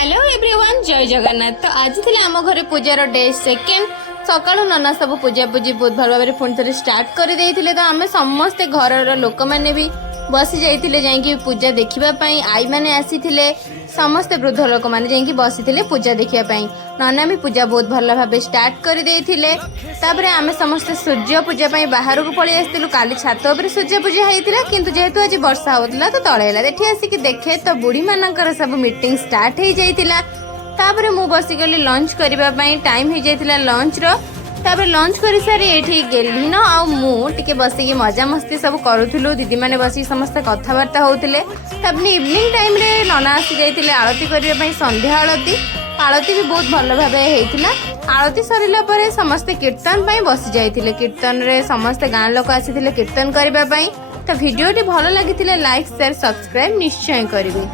Hello everyone जय जगन्नाथ। तो आज थी आम घर पूजार डे सेकेंड सकाळु नना सब पूजा पूजी बहुत भल भाव पुणी थे स्टार्ट कर देते। तो आम समस्ते घर लोक मैंने भी बसी जाइए जाकि पूजा देखापी आई मैंने आसी समस्ते वृद्ध लोक मैंने जाकि बसी पूजा देखापी नना भी पूजा बहुत भल भाव स्टार्ट कर देते। आम समस्ते सूर्य पूजा बाहर को पलि आसलु। काली छात उपर सूर्य पूजा होता किंतु जेहेतु आज वर्षा होता तो तले एठी आसिक देखे तो बुढ़ी मानकर सब मीटिंग स्टार्ट हो जाइतिला। तापर मु बसिकली लंच करने टाइम हो जाइतिला लंच रो। तापर लंच कर सारी एठी गेलिन आ मु टिके बसिकी मजा मस्ती सब करूथुलु। दीदी माने बसी समस्त कथबार्ता होउथिले। तापर इवनिंग टाइम रे नना आसी जाइतिले आरती करबा पई संध्या आरती। आरती भी बहुत भल भाव होता। आरती सरिला परे समस्ते कीर्तन पई बसी जाइतिले। कीर्तन रे समस्त गाँ लोक आसीथिले कीर्तन करबा पई। तो वीडियोटी भल लागितिले लाइक शेयर सब्सक्राइब निश्चय करिवे।